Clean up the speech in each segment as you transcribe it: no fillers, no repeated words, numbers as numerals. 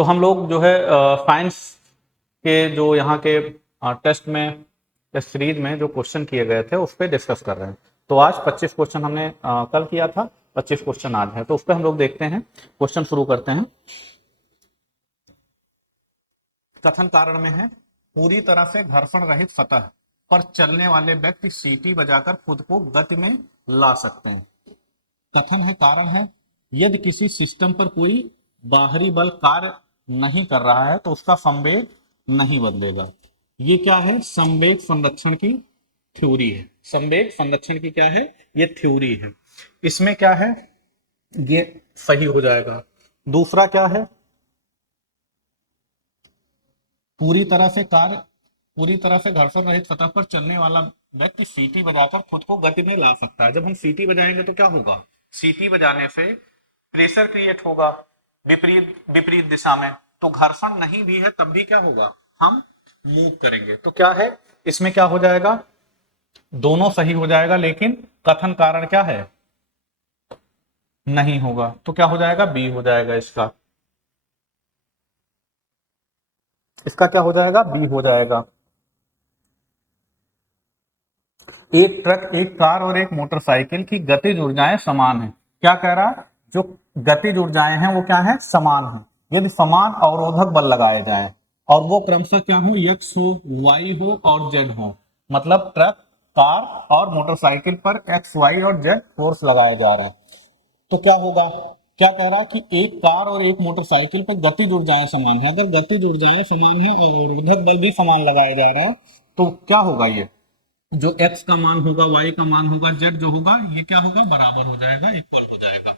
तो हम लोग जो है साइंस के जो यहाँ के टेस्ट में टेस्ट सीरीज में जो क्वेश्चन किए गए थे उस पर डिस्कस कर रहे हैं। तो आज 25 क्वेश्चन हमने कल किया था, 25 क्वेश्चन आज है, तो उस पर हम लोग देखते हैं। क्वेश्चन शुरू करते हैं। कथन कारण में है, पूरी तरह से घर्षण रहित सतह पर चलने वाले व्यक्ति सीटी बजाकर खुद को गति में ला सकते हैं। कथन है, कारण है, यदि किसी सिस्टम पर कोई बाहरी बल कार्य नहीं कर रहा है तो उसका संवेग नहीं बदलेगा। ये क्या है? संवेग संरक्षण की थ्योरी है। संवेग संरक्षण की क्या है? ये थ्योरी है। इसमें क्या है? ये सही हो जाएगा। दूसरा क्या है? पूरी तरह से घर्षण रहित सतह पर चलने वाला व्यक्ति सीटी बजाकर खुद को गति में ला सकता है। जब हम सीटी बजाएंगे तो क्या होगा? सीटी बजाने से प्रेशर क्रिएट होगा विपरीत दिशा में, तो घर्षण नहीं भी है तब भी क्या होगा? हम मूव करेंगे। तो क्या है इसमें? क्या हो जाएगा? दोनों सही हो जाएगा, लेकिन कथन कारण क्या है? नहीं होगा। तो क्या हो जाएगा? बी हो जाएगा। इसका क्या हो जाएगा? बी हो जाएगा। एक ट्रक, एक कार और एक मोटरसाइकिल की गतिज ऊर्जाएं समान है। क्या कह रहा है? जो गतिज ऊर्जाएं हैं वो क्या है? समान है। यदि समान अवरोधक बल लगाए जाएं और वो क्रमशः क्या हो? एक्स हो, वाई हो और जेड हो। मतलब ट्रक, कार और मोटरसाइकिल पर एक्स, वाई और जेड फोर्स लगाए जा रहे हैं, तो क्या होगा? क्या कह रहा है कि एक कार और एक मोटरसाइकिल पर गतिज ऊर्जाएं समान है। अगर गतिज ऊर्जाएं समान है और अवरोधक बल भी समान लगाया जा रहा है तो क्या होगा? ये जो x का मान होगा, y का मान होगा, z जो होगा, ये क्या होगा? बराबर हो जाएगा, इक्वल हो जाएगा।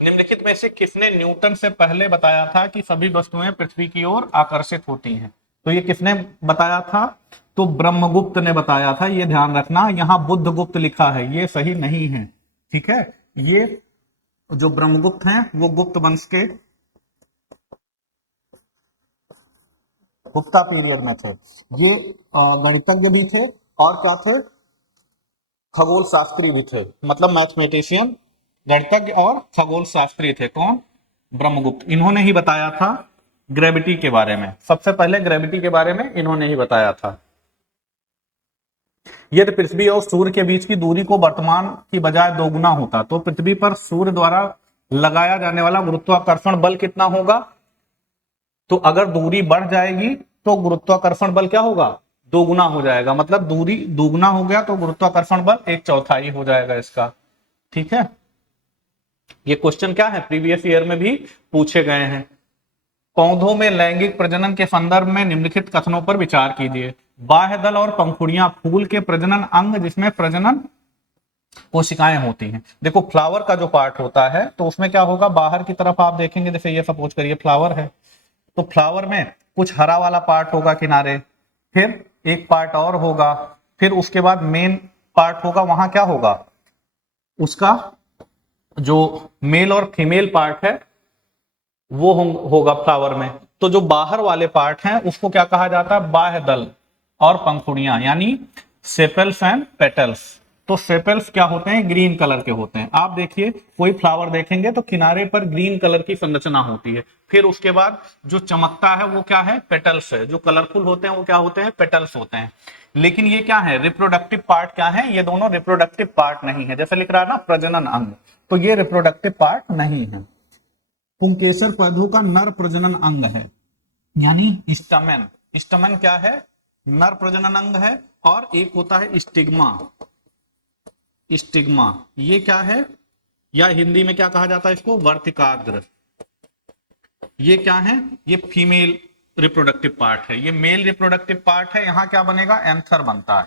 निम्नलिखित में से किसने न्यूटन से पहले बताया था कि सभी वस्तुएं पृथ्वी की ओर आकर्षित होती हैं? तो ये किसने बताया था? तो ब्रह्मगुप्त ने बताया था। ये ध्यान रखना, यहां बुद्धगुप्त लिखा है, ये सही नहीं है। ठीक है, ये जो ब्रह्मगुप्त हैं वो गुप्त वंश के गुप्ता पीरियड में थे। ये गणितज्ञ भी थे और क्या थे? खगोल शास्त्री भी थे। मतलब मैथमेटिशियन, गणितज्ञ और खगोल शास्त्री थे। कौन? ब्रह्मगुप्त। इन्होंने ही बताया था ग्रेविटी के बारे में। सबसे पहले ग्रेविटी के बारे में इन्होंने ही बताया था। यदि पृथ्वी और सूर्य के बीच की दूरी को वर्तमान की बजाय दोगुना होता तो पृथ्वी पर सूर्य द्वारा लगाया जाने वाला गुरुत्वाकर्षण बल कितना होगा? तो अगर दूरी बढ़ जाएगी तो गुरुत्वाकर्षण बल क्या होगा? दोगुना हो जाएगा। मतलब दूरी दोगुना हो गया तो गुरुत्वाकर्षण बल 1/4 हो जाएगा इसका। ठीक है, ये क्वेश्चन क्या है? प्रीवियस ईयर में भी पूछे गए हैं। पौधों में लैंगिक प्रजनन के संदर्भ में निम्नलिखित कथनों पर विचार कीजिए। बाह्य दल और पंखुड़ियां फूल के प्रजनन अंग जिसमें प्रजनन कोशिकाएं होती हैं। देखो फ्लावर का जो पार्ट होता है तो उसमें क्या होगा? बाहर की तरफ आप देखेंगे, जैसे ये सपोज करिए फ्लावर है, तो फ्लावर में कुछ हरा वाला पार्ट होगा किनारे, फिर एक पार्ट और होगा, फिर उसके बाद मेन पार्ट होगा, वहां क्या होगा? उसका जो मेल और फीमेल पार्ट है वो होगा फ्लावर में। तो जो बाहर वाले पार्ट हैं उसको क्या कहा जाता है? बाह्य दल और पंखुड़ियां, यानी सेपल्स एंड पेटल्स। तो सेपल्स क्या होते हैं? ग्रीन कलर के होते हैं। आप देखिए कोई फ्लावर देखेंगे तो किनारे पर ग्रीन कलर की संरचना होती है, फिर उसके बाद जो चमकता है वो क्या है? पेटल्स है। जो कलरफुल होते हैं वो क्या होते हैं? पेटल्स होते हैं। लेकिन ये क्या है? रिप्रोडक्टिव पार्ट क्या है? ये दोनों रिप्रोडक्टिव पार्ट नहीं है। जैसे लिख रहा है ना प्रजनन अंग, तो ये रिप्रोडक्टिव पार्ट नहीं है। पुंकेसर पौधों का नर प्रजनन अंग है, यानी स्टमन। स्टमन क्या है? नर प्रजनन अंग है। और एक होता है स्टिग्मा। स्टिग्मा ये क्या है? या हिंदी में क्या कहा जाता है इसको? वर्तिकाग्र। ये क्या है? ये फीमेल रिप्रोडक्टिव पार्ट है। ये मेल रिप्रोडक्टिव पार्ट है। यहां क्या बनेगा? एंथर बनता है।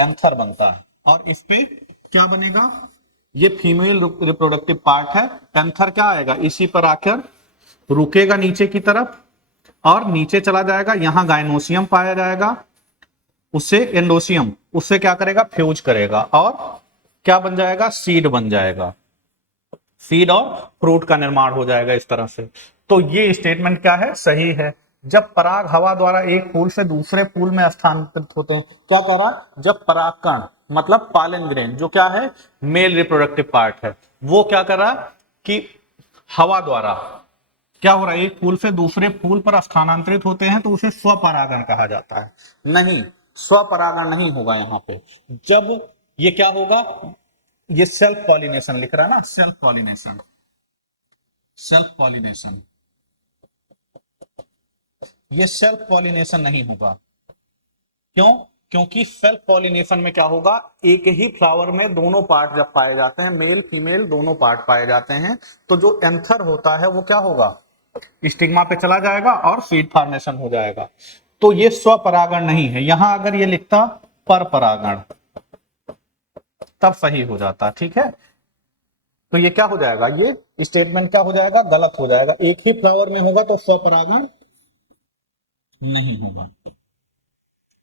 एंथर बनता है। और इस पे क्या बनेगा? ये फीमेल रिप्रोडक्टिव पार्ट है। एंथर क्या आएगा? इसी पर आकर रुकेगा नीचे की तरफ और नीचे चला जाएगा। यहां गायनोसियम पाया जाएगा, उससे एंडोसियम, उससे क्या करेगा? फ्यूज करेगा और क्या बन जाएगा? सीड बन जाएगा। सीड और फ्रूट का निर्माण हो जाएगा इस तरह से। तो ये स्टेटमेंट क्या है? सही है। जब पराग हवा द्वारा एक फूल से दूसरे फूल में स्थानांतरित होते हैं, क्या कह रहा है? जब परागकण मतलब पॉलन ग्रेन जो क्या है? मेल रिप्रोडक्टिव पार्ट है, वो क्या कर रहा है कि हवा द्वारा क्या हो रहा है, एक फूल से दूसरे फूल पर स्थानांतरित होते हैं तो उसे स्वपरागण कहा जाता है। नहीं, स्वपरागण नहीं होगा यहां पे। जब ये क्या होगा, ये सेल्फ पॉलिनेशन लिख रहा है ना, सेल्फ पॉलिनेशन, सेल्फ पॉलिनेशन, ये सेल्फ पॉलिनेशन नहीं होगा। क्यों? क्योंकि सेल्फ पॉलिनेशन में क्या होगा, एक ही फ्लावर में दोनों पार्ट जब पाए जाते हैं, मेल फीमेल दोनों पार्ट पाए जाते हैं, तो जो एंथर होता है वो क्या होगा, स्टिग्मा पे चला जाएगा और सीड फॉर्मेशन हो जाएगा। तो ये स्वपरागण नहीं है। यहां अगर ये लिखता पर परागण तब सही हो जाता, ठीक है। तो ये क्या हो जाएगा, ये स्टेटमेंट क्या हो जाएगा, गलत हो जाएगा। एक ही फ्लावर में होगा तो स्वपरागण नहीं होगा।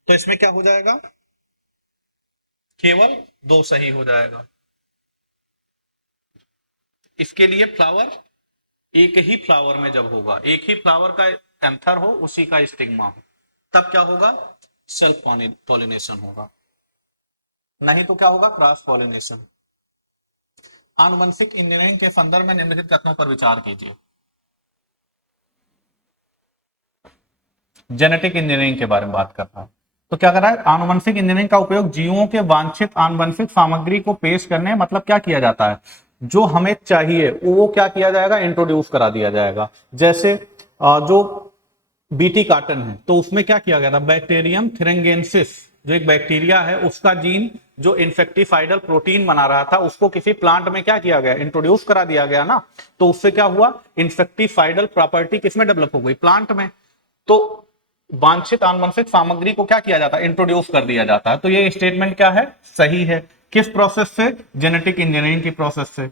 तो इसमें क्या हो जाएगा, केवल 2 सही हो जाएगा। इसके लिए फ्लावर एक ही फ्लावर में जब होगा, एक ही फ्लावर का एंथर हो, उसी का स्टिग्मा हो, तब क्या होगा, सेल्फ पॉलिनेशन होगा। नहीं तो क्या होगा, क्रॉस पॉलिनेशन। आनुवंशिक इंजीनियरिंग के संदर्भ में निम्नलिखित कथनों पर विचार कीजिए। जेनेटिक इंजीनियरिंग के बारे में बात कर रहा है, तो क्या कर रहा है, आनुवंशिक इंजीनियरिंग का उपयोग जीवों के वांछित आनुवंशिक सामग्री को पेश करने, मतलब क्या किया जाता है, जो हमें चाहिए वो क्या किया जाएगा, इंट्रोड्यूस करा दिया जाएगा। जैसे जो बीटी कार्टन है तो उसमें क्या किया गया था, बैक्टीरियम थ्रिंगेंसिस जो एक बैक्टीरिया है उसका जीन जो इंसेक्टिसाइडल प्रोटीन बना रहा था उसको किसी प्लांट में क्या किया गया, इंट्रोड्यूस करा दिया गया ना। तो उससे क्या हुआ, इंसेक्टिसाइडल प्रॉपर्टी किसमें डेवलप हो गई, प्लांट में। तो वांछित आनुवंशिक सामग्री को क्या किया जाता है, इंट्रोड्यूस कर दिया जाता है। तो ये स्टेटमेंट क्या है, सही है। किस प्रोसेस से, जेनेटिक इंजीनियरिंग की प्रोसेस से।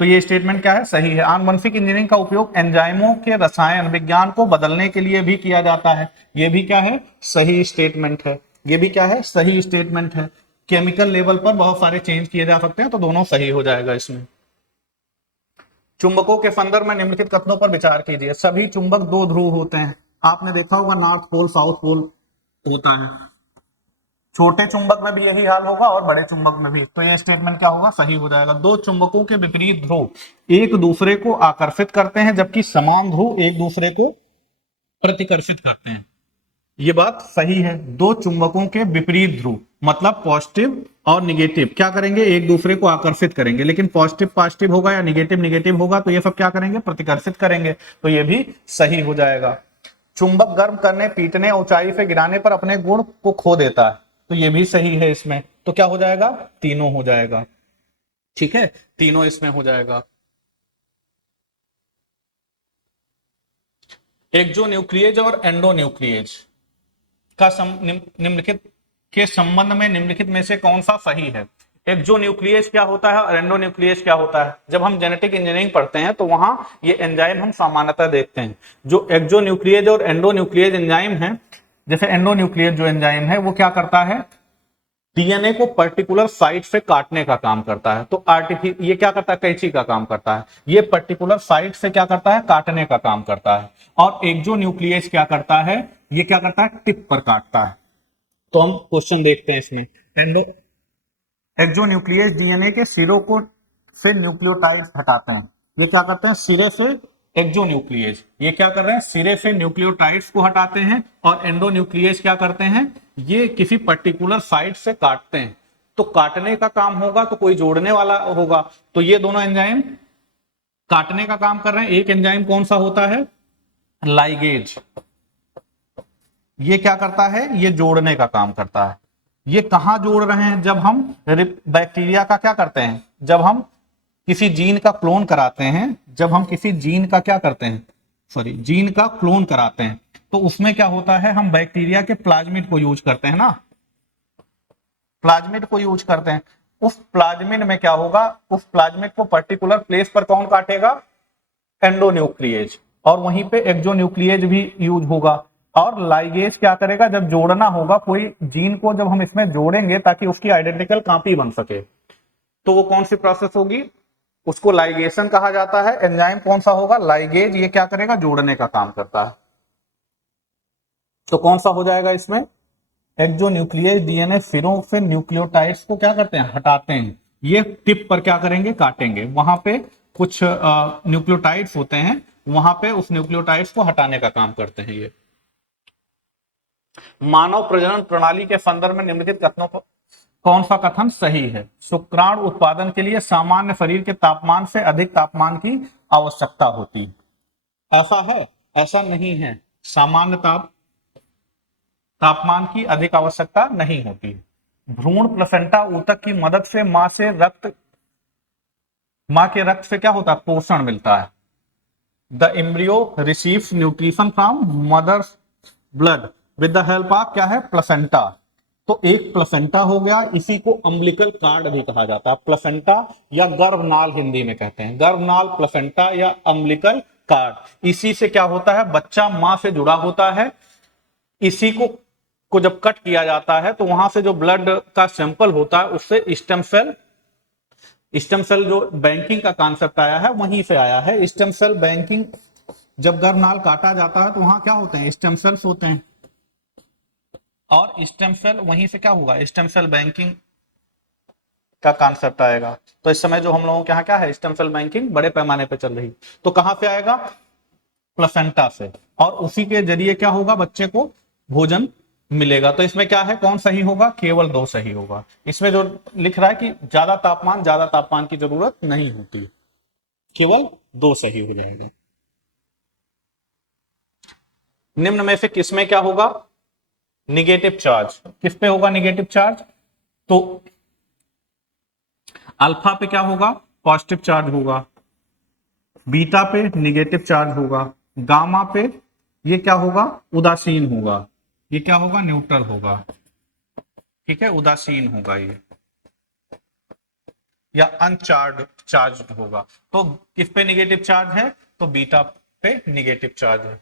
तो ये स्टेटमेंट क्या है, सही है। आनुवंशिक इंजीनियरिंग का उपयोग एंजाइमों के रसायन विज्ञान को बदलने के लिए भी किया जाता है। ये भी क्या है, सही स्टेटमेंट है। ये भी क्या है, सही स्टेटमेंट है। केमिकल लेवल पर बहुत सारे चेंज किए जा सकते हैं, तो दोनों सही हो जाएगा इसमें। चुंबकों के संदर्भ में निम्नलिखित कथनों पर विचार कीजिए। सभी चुंबक 2 ध्रुव होते हैं। आपने देखा होगा नॉर्थ पोल साउथ पोल होता है। छोटे चुंबक में भी यही हाल होगा और बड़े चुंबक में भी। तो ये स्टेटमेंट क्या होगा, सही हो जाएगा। 2 चुंबकों के विपरीत ध्रुव एक दूसरे को आकर्षित करते हैं, जबकि समान ध्रुव एक दूसरे को प्रतिकर्षित करते हैं। ये बात सही है। 2 चुंबकों के विपरीत ध्रुव मतलब पॉजिटिव और निगेटिव क्या करेंगे, एक दूसरे को आकर्षित करेंगे। लेकिन पॉजिटिव पॉजिटिव होगा या निगेटिव निगेटिव होगा तो ये सब क्या करेंगे, प्रतिकर्षित करेंगे। तो ये भी सही हो जाएगा। चुंबक गर्म करने, पीटने, ऊंचाई से गिराने पर अपने गुण को खो देता है। तो ये भी सही है इसमें। तो क्या हो जाएगा, तीनों हो जाएगा। ठीक है, तीनों इसमें हो जाएगा। एक्सोन्यूक्लियेज और एंडोन्यूक्लियेज का निम्नलिखित के संबंध में निम्नलिखित में से कौन सा सही है। एक्सोन्यूक्लियेज क्या होता है और एंडोन्यूक्लियेज क्या होता है। जब हम जेनेटिक इंजीनियरिंग पढ़ते हैं तो वहां ये एंजाइम हम सामान्यतः देखते हैं। जो एक्सोन्यूक्लियेज और एंडोन्यूक्लियेज एंजाइम है, जैसे एंडोन्यूक्लियेज जो एंजाइम है वो क्या करता है, डीएनए को पर्टिकुलर साइट से काटने का काम करता है। तो ये क्या करता है, कैंची का काम करता है। ये पर्टिकुलर साइट से क्या करता है, काटने का काम करता है। और एक्सोन्यूक्लियेज क्या करता है, ये क्या करता है, टिप पर काटता है। तो हम क्वेश्चन देखते हैं इसमें। एक्सोन्यूक्लियेज डीएनए के सिरों को से न्यूक्लियोटाइड्स हटाते हैं। ये क्या करते हैं, सिरे से एक्सोन्यूक्लियेज ये क्या कर रहे हैं, सिरे से न्यूक्लियोटाइड्स को हटाते हैं। और एंडोन्यूक्लियेज क्या करते हैं, ये किसी पर्टिकुलर साइट से काटते हैं। तो काटने का काम होगा तो कोई जोड़ने वाला होगा। तो ये दोनों एंजाइम काटने का काम कर रहे हैं। एक एंजाइम कौन सा होता है, लाइगेज। ये क्या करता है, ये जोड़ने का काम करता है। ये कहां जोड़ रहे हैं, जब हम बैक्टीरिया का क्या करते हैं, जब हम किसी जीन का क्लोन कराते हैं, जब हम किसी जीन का क्या करते हैं, सॉरी जीन का क्लोन कराते हैं, तो उसमें क्या होता है, हम बैक्टीरिया के प्लाज्मिड को यूज करते हैं ना, प्लाज्मिड को यूज करते हैं। उस प्लाज्मिड में क्या होगा, उस प्लाज्मिड को पर्टिकुलर प्लेस पर कौन काटेगा, एंडोन्यूक्लियेज। और वहीं पे एक्सोन्यूक्लियेज भी यूज होगा। और लाइगेज क्या करेगा, जब जोड़ना होगा कोई जीन को, जब हम इसमें जोड़ेंगे ताकि उसकी आइडेंटिकल कॉपी बन सके, तो वो कौन सी प्रोसेस होगी, उसको लाइगेशन कहा जाता है। एंजाइम कौन सा होगा, लाइगेज। ये क्या करेगा, जोड़ने का काम करता है। तो कौन सा हो जाएगा इसमें, एक्सोन्यूक्लियेज डीएनए सिरों से न्यूक्लियोटाइड्स को क्या करते हैं, हटाते हैं। ये टिप पर क्या करेंगे, काटेंगे। वहां पे कुछ न्यूक्लियोटाइड्स होते हैं वहां पे उस न्यूक्लियोटाइड्स को हटाने का काम करते हैं ये। मानव प्रजनन प्रणाली के संदर्भ में निम्नलिखित कथनों को कौन सा कथन सही है? शुक्राणु उत्पादन के लिए सामान्य शरीर के तापमान से अधिक तापमान की आवश्यकता होती है। ऐसा है? ऐसा नहीं है। सामान्य तापमान की अधिक आवश्यकता नहीं होती। भ्रूण प्लेसेंटा ऊतक की मदद से मां के रक्त से क्या होता है? पोषण मिलता है। The embryo receives nutrition from mother's blood with the help of क्या है? प्लेसेंटा। तो एक प्लेसेंटा हो गया, इसी को अम्बिलिकल कार्ड भी कहा जाता है। प्लेसेंटा या गर्भनाल हिंदी में कहते हैं, गर्भनाल, प्लेसेंटा या अम्बिलिकल कार्ड। इसी से क्या होता है? बच्चा मां से जुड़ा होता है। इसी को जब कट किया जाता है तो वहां से जो ब्लड का सैंपल होता है उससे स्टेम सेल जो बैंकिंग का कॉन्सेप्ट आया है वहीं से आया है। स्टेम सेल बैंकिंग, जब गर्भनाल काटा जाता है तो वहां क्या होते हैं? स्टेम सेल्स होते हैं। और स्टेम सेल वहीं से क्या होगा? स्टेम सेल बैंकिंग का कॉन्सेप्ट आएगा। तो इस समय जो हम लोगों के यहाँ क्या है? स्टेम सेल बैंकिंग बड़े पैमाने पर चल रही। तो कहां से आएगा? प्लेसेंटा से। और उसी के जरिए क्या होगा? बच्चे को भोजन मिलेगा। तो इसमें क्या है? कौन सही होगा? केवल 2 सही होगा। इसमें जो लिख रहा है कि ज्यादा तापमान की जरूरत नहीं होती, केवल 2 सही हो जाएगा। निम्न में से किसमें क्या होगा? Negative charge. किस पे होगा निगेटिव चार्ज? तो अल्फा पे क्या होगा? पॉजिटिव चार्ज होगा। बीटा पे निगेटिव चार्ज होगा। गामा पे ये क्या होगा? उदासीन होगा। ये क्या होगा? न्यूट्रल होगा। ठीक है, उदासीन होगा ये, या चार्ज होगा। तो किस पे निगेटिव चार्ज है? तो बीटा पे निगेटिव चार्ज है।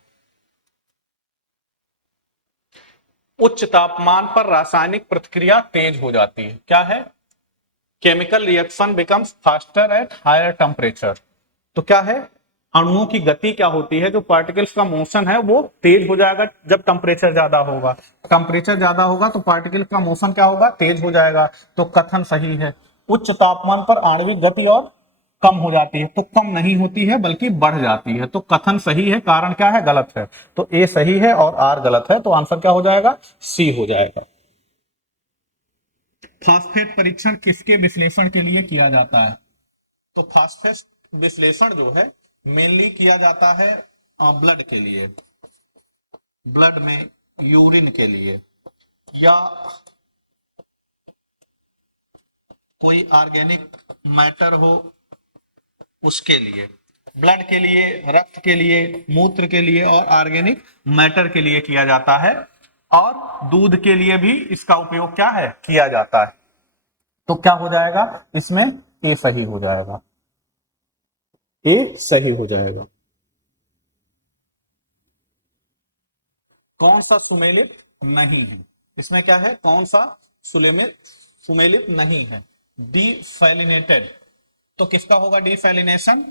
उच्च तापमान पर रासायनिक प्रतिक्रिया तेज हो जाती है। क्या है? Chemical reaction becomes faster at higher temperature. तो क्या है? अणुओं की गति क्या होती है? जो पार्टिकल्स का मोशन है वो तेज हो जाएगा जब टेम्परेचर ज्यादा होगा। टेम्परेचर ज्यादा होगा तो पार्टिकल का मोशन क्या होगा? तेज हो जाएगा। तो कथन सही है। उच्च तापमान पर आणविक गति और कम हो जाती है। तो कम नहीं होती है बल्कि बढ़ जाती है। तो कथन सही है। कारण क्या है? गलत है। तो ए सही है और आर गलत है। तो आंसर क्या हो जाएगा? सी हो जाएगा। फास्फेट परीक्षण किसके विश्लेषण के लिए किया जाता है? तो फास्फेट विश्लेषण जो है मेनली किया जाता है ब्लड के लिए, ब्लड में यूरिन के लिए, या कोई ऑर्गेनिक मैटर हो उसके लिए। ब्लड के लिए, रक्त के लिए, मूत्र के लिए और ऑर्गेनिक मैटर के लिए किया जाता है। और दूध के लिए भी इसका उपयोग क्या है? किया जाता है। तो क्या हो जाएगा इसमें? ए सही हो जाएगा। ए सही हो जाएगा। कौन सा सुमेलित नहीं है? इसमें क्या है? कौन सा सुमेलित नहीं है? डीसैलिनेटेड। तो किसका होगा डीसैलिनेशन?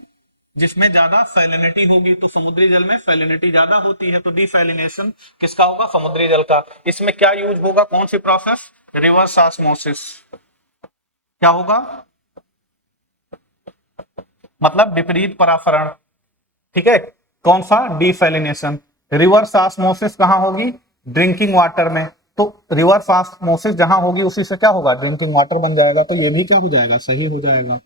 जिसमें ज्यादा सैलिनिटी होगी। तो समुद्री जल में सैलिनिटी ज्यादा होती है। तो डीसैलिनेशन किसका होगा? समुद्री जल का। इसमें क्या यूज होगा? कौन सी प्रोसेस? Reverse osmosis. क्या होगा? मतलब विपरीत परासरण। ठीक है। कौन सा? डीसैलिनेशन। रिवर्स ऑस्मोसिस कहां होगी? ड्रिंकिंग वाटर में। तो रिवर्स ऑस्मोसिस जहां होगी उसी से क्या होगा? ड्रिंकिंग वाटर बन जाएगा। तो ये भी क्या हो जाएगा? सही हो जाएगा।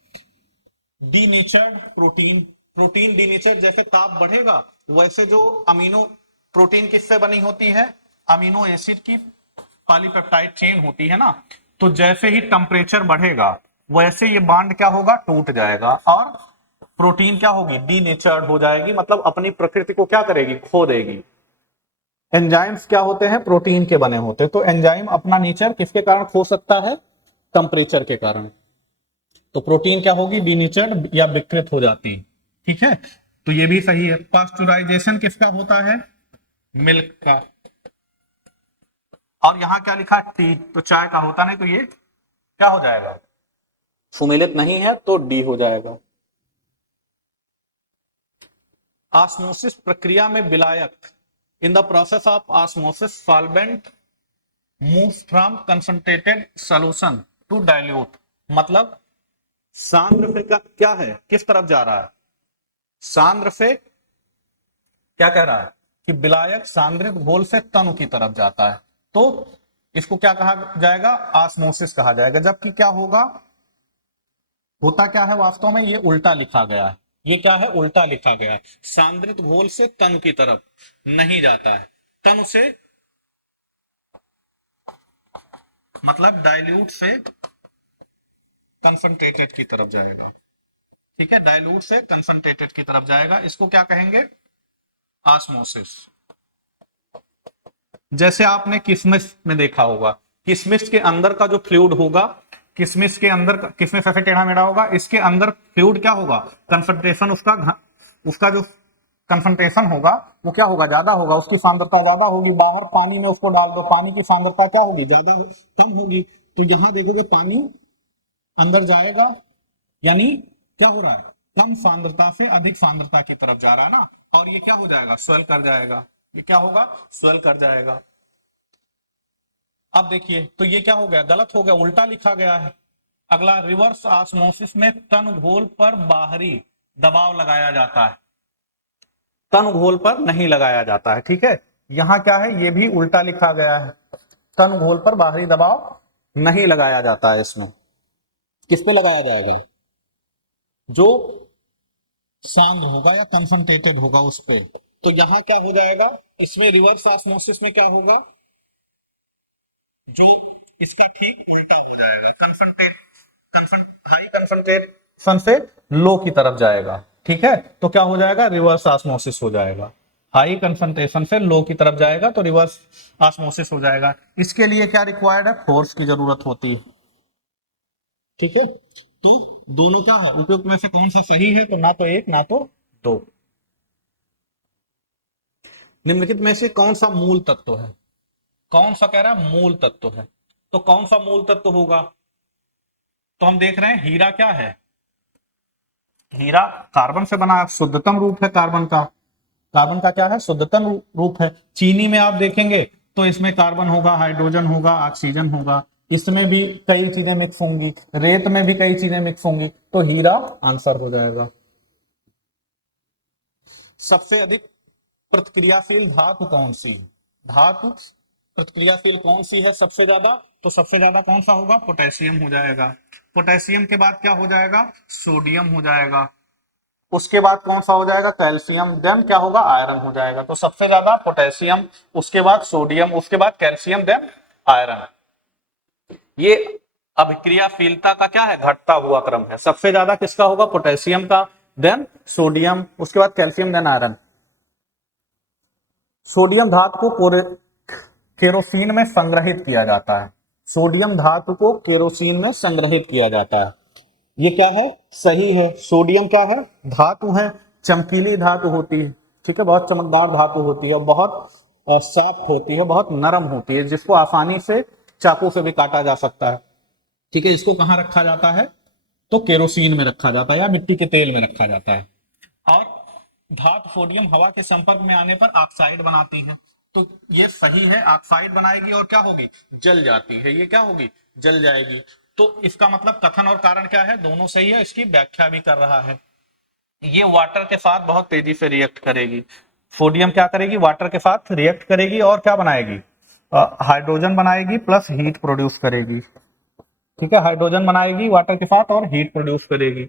Denatured protein. प्रोटीन डीनेचर, जैसे ताप बढ़ेगा वैसे जो अमीनो प्रोटीन किससे बनी होती है? अमीनो एसिड की पॉलीपेप्टाइड चेन होती है ना। तो जैसे ही टेम्परेचर बढ़ेगा वैसे ये बॉन्ड क्या होगा? टूट जाएगा और प्रोटीन क्या होगी? डीनेचर्ड हो जाएगी। मतलब अपनी प्रकृति को क्या करेगी? खो देगी। एंजाइम्स क्या होते हैं? प्रोटीन के बने होते हैं। तो एंजाइम अपना नेचर किसके कारण खो सकता है? टेम्परेचर के कारण। तो प्रोटीन क्या होगी? डीनेचर्ड या विकृत हो जाती है। ठीक है, तो ये भी सही है। पास्चुराइजेशन किसका होता है? मिल्क का। और यहां क्या लिखा? टी। तो चाय का होता नहीं। तो ये क्या हो जाएगा? सुमेलित नहीं है तो डी हो जाएगा। ऑस्मोसिस प्रक्रिया में विलायक, in the process of osmosis solvent moves from concentrated solution to dilute. मतलब सांद्र से क्या है? किस तरफ जा रहा है? सांद्र से क्या कह रहा है कि विलायक सांद्रित घोल से तनु की तरफ जाता है, तो इसको क्या कहा जाएगा, ऑस्मोसिस कहा जाएगा। जबकि क्या होगा, होता क्या है वास्तव में, ये उल्टा लिखा गया है, ये क्या है, उल्टा लिखा गया है। सांद्रित घोल से तनु की तरफ नहीं जाता है, तनु से मतलब डाइल्यूट से कंसंट्रेटेड की तरफ जाएगा। ठीक है, डाइल्यूट से कंसंट्रेटेड की तरफ जाएगा, इसको क्या कहेंगे, ऑस्मोसिस। जैसे आपने किशमिश में देखा होगा, किशमिश के अंदर का जो फ्लूइड होगा, किशमिश के अंदर, किशमिश ऐसे टेढ़ा मेढ़ा होगा, इसके अंदर फ्लूइड क्या होगा, कंसंट्रेशन उसका जो कंसंट्रेशन होगा वो क्या होगा, ज्यादा होगा, उसकी सांद्रता ज्यादा होगी। बाहर पानी में उसको डाल दो, पानी की सांद्रता क्या होगी, कम होगी। तो यहां देखोगे पानी अंदर जाएगा, यानी क्या हो रहा है, कम सांद्रता से अधिक सांद्रता की तरफ जा रहा है ना, और ये क्या हो जाएगा, स्वेल कर जाएगा, ये क्या होगा, स्वेल कर जाएगा। अब देखिए, तो ये क्या हो गया, गलत हो गया, उल्टा लिखा गया है। अगला, रिवर्स ऑस्मोसिस में तन घोल पर बाहरी दबाव लगाया जाता है, तन घोल पर नहीं लगाया जाता है। ठीक है, यहां क्या है, ये भी उल्टा लिखा गया है, तन घोल पर बाहरी दबाव नहीं लगाया जाता है। इसमें किस पे लगाया जाएगा, जो सांद्र होगा या कंसंट्रेटेड होगा उस पे। तो यहां क्या हो जाएगा, इसमें रिवर्स ऑस्मोसिस में क्या होगा, जो इसका ठीक उल्टा हो जाएगा, हाई कंसंट्रेशन से लो की तरफ जाएगा। ठीक है, तो क्या हो जाएगा, रिवर्स ऑस्मोसिस हो जाएगा, हाई कंसंट्रेशन से लो की तरफ जाएगा तो रिवर्स ऑस्मोसिस हो जाएगा। इसके लिए क्या रिक्वायर्ड है, फोर्स की जरूरत होती है। ठीक है, तो दोनों का उपयुक्त में से कौन सा सही है, तो ना तो एक ना तो दो। निम्नलिखित में से कौन सा मूल तत्व है, कौन सा कह रहा है मूल तत्व है, तो कौन सा मूल तत्व होगा, तो हम देख रहे हैं हीरा क्या है, हीरा कार्बन से बना, शुद्धतम रूप है कार्बन का, कार्बन का क्या है, शुद्धतम रूप है। चीनी में आप देखेंगे तो इसमें कार्बन होगा, हाइड्रोजन होगा, ऑक्सीजन होगा, इसमें भी कई चीजें मिक्स होंगी, रेत में भी कई चीजें मिक्स होंगी, तो हीरा आंसर हो जाएगा। सबसे अधिक प्रतिक्रियाशील धातु कौन सी, धातु प्रतिक्रियाशील कौन सी है सबसे ज्यादा, तो सबसे ज्यादा कौन सा होगा, पोटेशियम हो जाएगा। पोटेशियम के बाद क्या हो जाएगा, सोडियम हो जाएगा, उसके बाद कौन सा हो जाएगा, कैल्शियम, देन क्या होगा, आयरन हो जाएगा। तो सबसे ज्यादा पोटेशियम, उसके बाद सोडियम, उसके बाद कैल्शियम, देन आयरन। ये अभिक्रियाशीलता का क्या है, घटता हुआ क्रम है। सबसे ज्यादा किसका होगा, पोटेशियम का, देन सोडियम, उसके बाद कैल्शियम, देन आयरन। सोडियम धातु को केरोसिन में संग्रहित किया जाता है, सोडियम धातु को केरोसिन में संग्रहित किया जाता है। ये क्या है, सही है। सोडियम क्या है, धातु है, चमकीली धातु होती है। ठीक है, बहुत चमकदार धातु होती है, बहुत सॉफ्ट होती है, बहुत नरम होती है, जिसको आसानी से चाकू से भी काटा जा सकता है। ठीक है, इसको कहां रखा जाता है, तो केरोसिन में रखा जाता है या मिट्टी के तेल में रखा जाता है। और धातु सोडियम हवा के संपर्क में आने पर ऑक्साइड बनाती है, तो ये सही है, ऑक्साइड बनाएगी और क्या होगी, जल जाती है, ये क्या होगी, जल जाएगी। तो इसका मतलब कथन और कारण क्या है, दोनों सही है, इसकी व्याख्या भी कर रहा है। ये वाटर के साथ बहुत तेजी से रिएक्ट करेगी, सोडियम क्या करेगी, वाटर के साथ रिएक्ट करेगी और क्या बनाएगी, हाइड्रोजन बनाएगी प्लस हीट प्रोड्यूस करेगी। ठीक है, हाइड्रोजन बनाएगी वाटर के साथ और हीट प्रोड्यूस करेगी।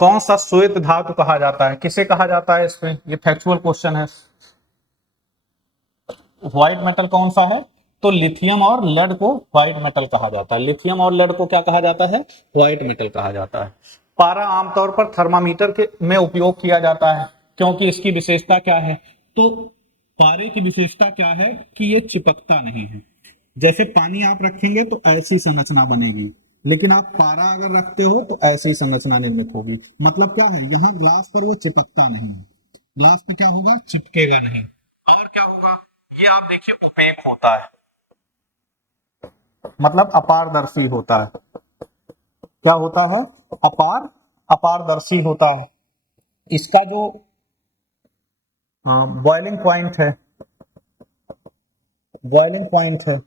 कौन सा श्वेत धातु कहा जाता है, किसे कहा जाता है, इसमें ये फैक्चुअल क्वेश्चन है। व्हाइट मेटल कौन सा है, तो लिथियम और लेड को व्हाइट मेटल कहा जाता है, लिथियम और लेड को क्या कहा जाता है, व्हाइट मेटल कहा जाता है। पारा आमतौर पर थर्मामीटर के में उपयोग किया जाता है, क्योंकि इसकी विशेषता क्या है, तो पारे की विशेषता क्या है कि ये चिपकता नहीं है। जैसे पानी आप रखेंगे तो ऐसी संरचना बनेगी, लेकिन आप पारा अगर रखते हो तो ऐसी संरचना निर्मित होगी। मतलब क्या है, यहाँ ग्लास पर वो चिपकता नहीं है, ग्लास पे क्या होगा, चिपकेगा नहीं। और क्या होगा, ये आप देखिए ओपेक होता है, मतलब अपारदर्शी होता है। क्या होता है, अपारदर्शी होता है। इसका जो बॉइलिंग पॉइंट है, बॉइलिंग पॉइंट है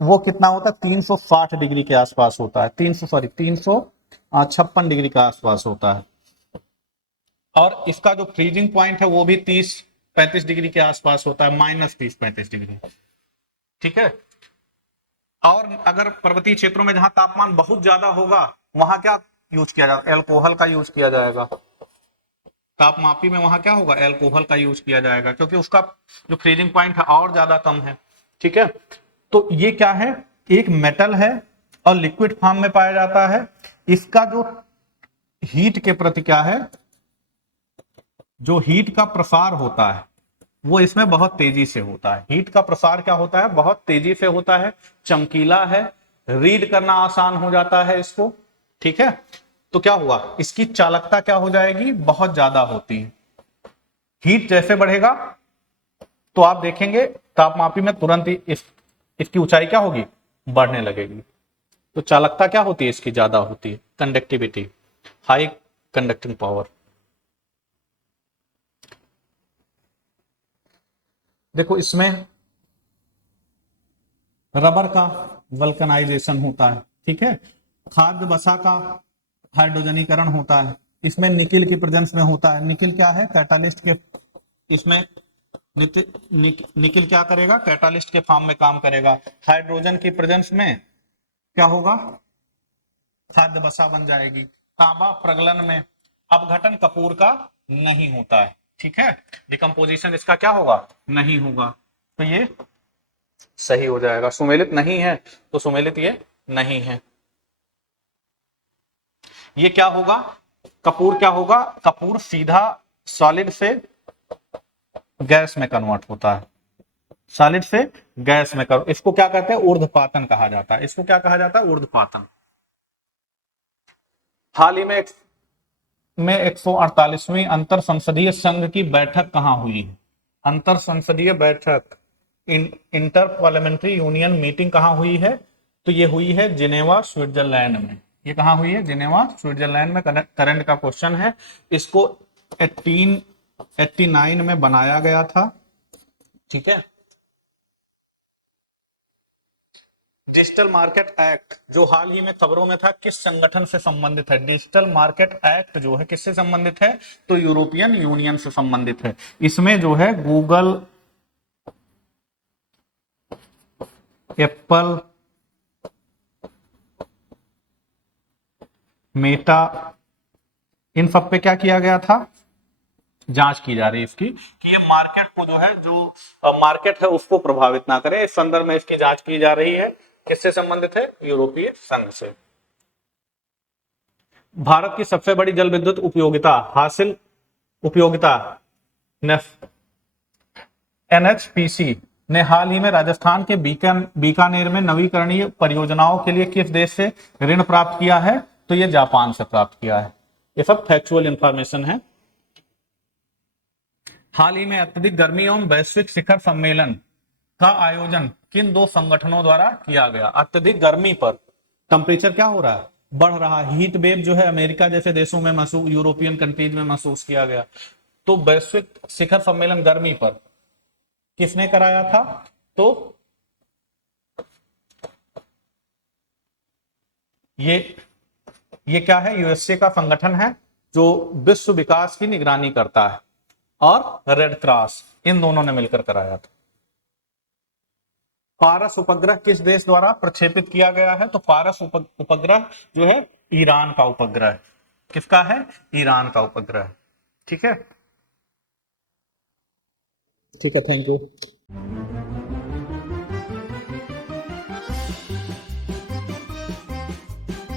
वो कितना होता है, 360 डिग्री के आसपास होता है, 356 डिग्री के आसपास होता है। और इसका जो फ्रीजिंग पॉइंट है वो भी 30-35 डिग्री के आसपास होता है, -30-35 डिग्री। ठीक है। और अगर पर्वतीय क्षेत्रों में जहां तापमान बहुत ज्यादा होगा वहां क्या यूज किया जाएगा, एल्कोहल का यूज किया जाएगा। तापमापी में वहां क्या होगा, एल्कोहल का यूज किया जाएगा, क्योंकि उसका जो फ्रीजिंग पॉइंट है और ज्यादा कम है। ठीक है। तो ये क्या है, एक मेटल है और लिक्विड फॉर्म में पाया जाता है। इसका जो हीट के प्रति क्या है, जो हीट का प्रसार होता है वो इसमें बहुत तेजी से होता है। हीट का प्रसार क्या होता है, बहुत तेजी से होता है, चमकीला है, रीड करना आसान हो जाता है इसको। ठीक है। तो क्या हुआ, इसकी चालकता क्या हो जाएगी, बहुत ज्यादा होती है। हीट जैसे बढ़ेगा तो आप देखेंगे तापमापी में तुरंत ही इसकी ऊंचाई क्या होगी, बढ़ने लगेगी। तो चालकता क्या होती है इसकी, ज्यादा होती है, कंडक्टिविटी, हाई कंडक्टिंग पावर। देखो इसमें रबर का वल्कनाइजेशन होता है। ठीक है। खाद्य वसा का हाइड्रोजनीकरण होता है। इसमें निकिल की प्रेजेंस में होता है। निकिल क्या है, कैटालिस्ट के, इसमें निकिल क्या करेगा, कैटालिस्ट के फॉर्म में काम करेगा। हाइड्रोजन की प्रेजेंस में क्या होगा, खाद्य वसा बन जाएगी। तांबा प्रगलन में अपघटन कपूर का नहीं होता है। ठीक है। डिकम्पोजिशन इसका क्या होगा, नहीं होगा। तो ये सही हो जाएगा। सुमेलित नहीं है तो सुमेलित ये नहीं है। ये क्या होगा, कपूर क्या होगा, कपूर सीधा सॉलिड से गैस में कन्वर्ट होता है। सॉलिड से गैस में करो, इसको क्या कहते हैं, ऊर्ध्वपातन कहा जाता है। इसको क्या कहा जाता है, ऊर्ध्वपातन। हाल ही में 148वीं अंतर संसदीय संघ की बैठक कहां हुई है। अंतर संसदीय बैठक, इंटर पार्लियामेंट्री यूनियन मीटिंग कहां हुई है, तो ये हुई है जिनेवा स्विट्जरलैंड में। ये कहां हुई है, जिनेवा स्विट्जरलैंड में। करंट का क्वेश्चन है। इसको 1889 में बनाया गया था। ठीक है। डिजिटल मार्केट एक्ट जो हाल ही में खबरों में था, किस संगठन से संबंधित है। डिजिटल मार्केट एक्ट जो है किससे संबंधित है, तो यूरोपियन यूनियन से संबंधित है। इसमें जो है गूगल, एप्पल, मेटा, इन सब पे क्या किया गया था, जांच की जा रही है इसकी कि ये मार्केट को जो है, जो मार्केट है उसको प्रभावित ना करे। इस संदर्भ में इसकी जांच की जा रही है। किससे संबंधित है, यूरोपीय संघ से। भारत की सबसे बड़ी जल विद्युत उपयोगिता एनएचपीसी ने हाल ही में राजस्थान के बीकानेर में नवीकरणीय परियोजनाओं के लिए किस देश से ऋण प्राप्त किया है, तो ये जापान से प्राप्त किया है। ये सब फैक्चुअल इंफॉर्मेशन है। हाल ही में अत्यधिक गर्मी एवं वैश्विक शिखर सम्मेलन का आयोजन किन दो संगठनों द्वारा किया गया। अत्यधिक गर्मी पर, टेम्परेचर क्या हो रहा है, बढ़ रहा है। हीट वेव जो है अमेरिका जैसे देशों में महसूस, यूरोपियन कंट्रीज में महसूस किया गया। तो वैश्विक शिखर सम्मेलन गर्मी पर किसने कराया था, तो ये क्या है, यूएसए का संगठन है जो विश्व विकास की निगरानी करता है, और रेड क्रॉस, इन दोनों ने मिलकर कराया था। पारस उपग्रह किस देश द्वारा प्रक्षेपित किया गया है, तो पारस उपग्रह जो है ईरान का उपग्रह है। किसका है, ईरान का उपग्रह। ठीक है। ठीक है, थैंक यू।